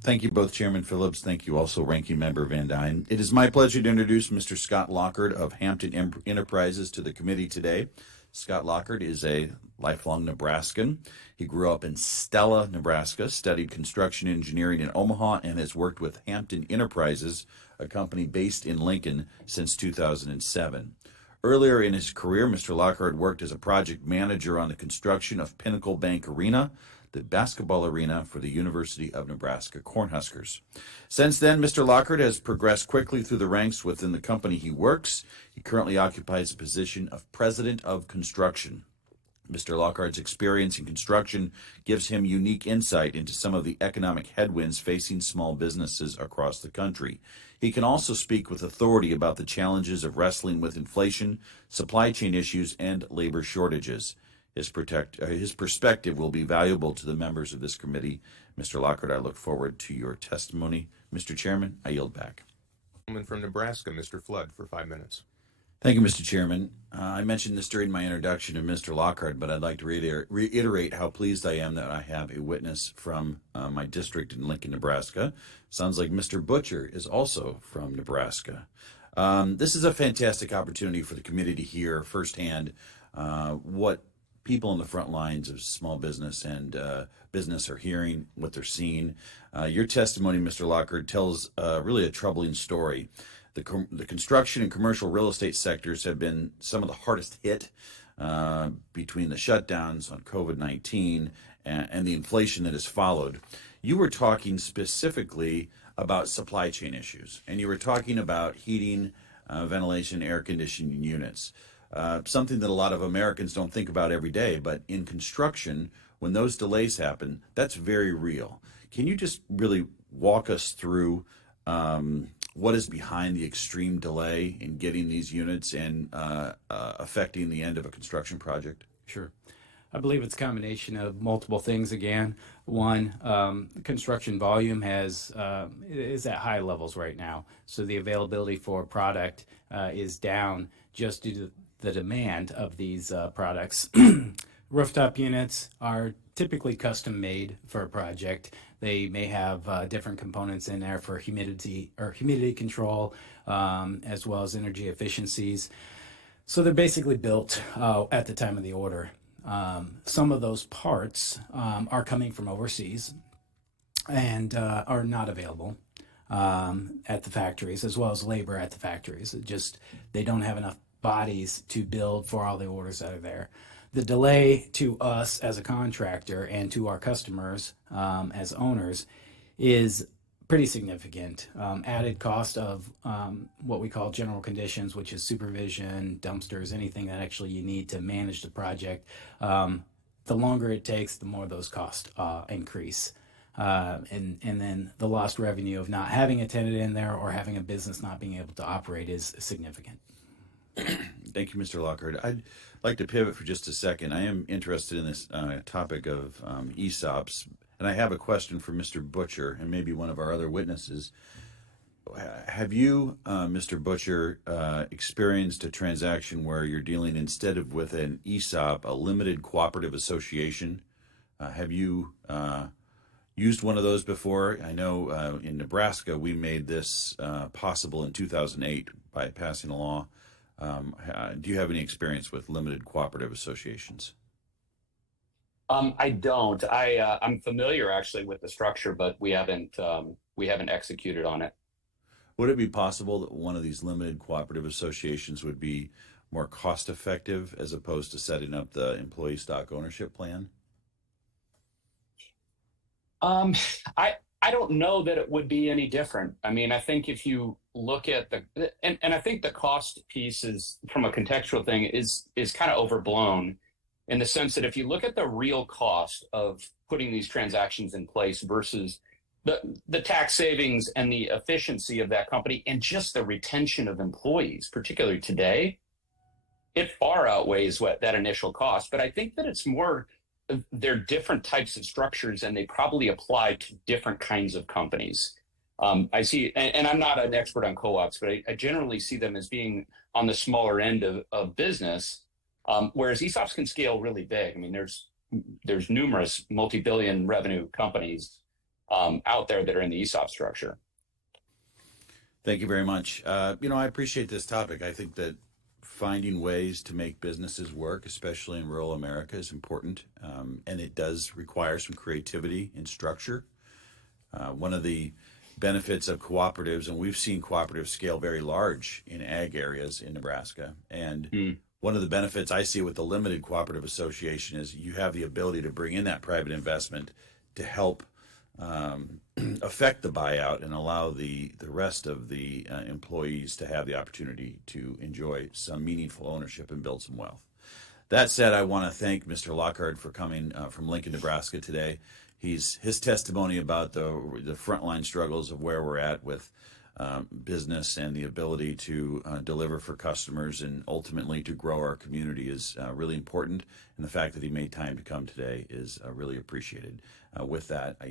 Thank you both, Chairman Phillips. Thank you also, Ranking Member Van Dyne. It is my pleasure to introduce Mr. Scott Lockard of Hampton Enterprises to the committee today. Scott Lockard is a lifelong Nebraskan. He grew up in Stella, Nebraska, studied construction engineering in Omaha, and has worked with Hampton Enterprises, a company based in Lincoln, since 2007. Earlier in his career, Mr. Lockard worked as a project manager on the construction of Pinnacle Bank Arena, the basketball arena for the University of Nebraska Cornhuskers. Since then, Mr. Lockard has progressed quickly through the ranks within the company he works. He currently occupies the position of President of Construction. Mr. Lockard's experience in construction gives him unique insight into some of the economic headwinds facing small businesses across the country. He can also speak with authority about the challenges of wrestling with inflation, supply chain issues, and labor shortages. His perspective will be valuable to the members of this committee. Mr. Lockard, I look forward to your testimony. Mr. Chairman, I yield back. From Nebraska, Mr. Flood, for 5 minutes. Thank you, Mr. Chairman. I mentioned this during my introduction to Mr. Lockard, but I'd like to reiterate how pleased I am that I have a witness from my district in Lincoln, Nebraska. Sounds like Mr. Butcher is also from Nebraska. This is a fantastic opportunity for the committee to hear firsthand what people on the front lines of small business and business are hearing, what they're seeing. Your testimony, Mr. Lockard, tells really a troubling story. The construction and commercial real estate sectors have been some of the hardest hit between the shutdowns on COVID-19 and the inflation that has followed. You were talking specifically about supply chain issues, and you were talking about heating, ventilation, air conditioning units, something that a lot of Americans don't think about every day, but in construction, when those delays happen, that's very real. Can you just really walk us through what is behind the extreme delay in getting these units and affecting the end of a construction project? Sure. I believe it's a combination of multiple things again. One, construction volume is at high levels right now. So the availability for product is down just due to the demand of these products. Rooftop units are typically custom made for a project. They may have different components in there for humidity control, as well as energy efficiencies. So they're basically built at the time of the order. Some of those parts are coming from overseas and are not available at the factories, as well as labor at the factories. They don't have enough bodies to build for all the orders that are there. The delay to us as a contractor and to our customers as owners is pretty significant. Added cost of what we call general conditions, which is supervision, dumpsters, anything that actually you need to manage the project. The longer it takes, the more those costs increase. And then the lost revenue of not having a tenant in there or having a business not being able to operate is significant. Thank you, Mr. Lockard. I'd like to pivot for just a second. I am interested in this topic of ESOPs, and I have a question for Mr. Butcher and maybe one of our other witnesses. Have you, Mr. Butcher, experienced a transaction where you're dealing instead of with an ESOP, a limited cooperative association? Have you used one of those before? I know in Nebraska we made this possible in 2008 by passing a law. Do you have any experience with limited cooperative associations? I don't. I'm familiar actually with the structure, but we haven't executed on it. Would it be possible that one of these limited cooperative associations would be more cost effective as opposed to setting up the employee stock ownership plan? I don't know that it would be any different. I mean, I think if you look at and I think the cost piece is, from a contextual thing, is kind of overblown in the sense that if you look at the real cost of putting these transactions in place versus the tax savings and the efficiency of that company and just the retention of employees, particularly today, it far outweighs that initial cost. But I think that it's more, they're different types of structures and they probably apply to different kinds of companies. I see, and I'm not an expert on co-ops, but I generally see them as being on the smaller end of business, whereas ESOPs can scale really big. I mean, there's numerous multi-billion revenue companies out there that are in the ESOP structure. Thank you very much. I appreciate this topic. I think that finding ways to make businesses work, especially in rural America, is important. And it does require some creativity and structure. One of the benefits of cooperatives, and we've seen cooperatives scale very large in ag areas in Nebraska. And one of the benefits I see with the limited cooperative association is you have the ability to bring in that private investment to help affect the buyout and allow the rest of the employees to have the opportunity to enjoy some meaningful ownership and build some wealth. That said, I want to thank Mr. Lockhart for coming from Lincoln, Nebraska today. His testimony about the frontline struggles of where we're at with business and the ability to deliver for customers and ultimately to grow our community is really important. And the fact that he made time to come today is really appreciated. With that, I